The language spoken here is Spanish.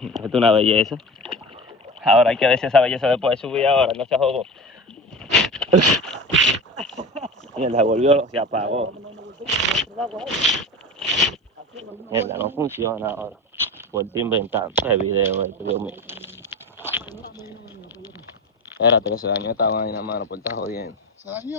Esto es una belleza. Ahora hay que ver si esa belleza después de subir ahora, no se jodó. Mierda, volvió, se apagó. Mierda, no funciona ahora. Vuelto inventando el video, Dios mío. Espérate que se dañó esta vaina, mano, por estar jodiendo. ¿Se dañó?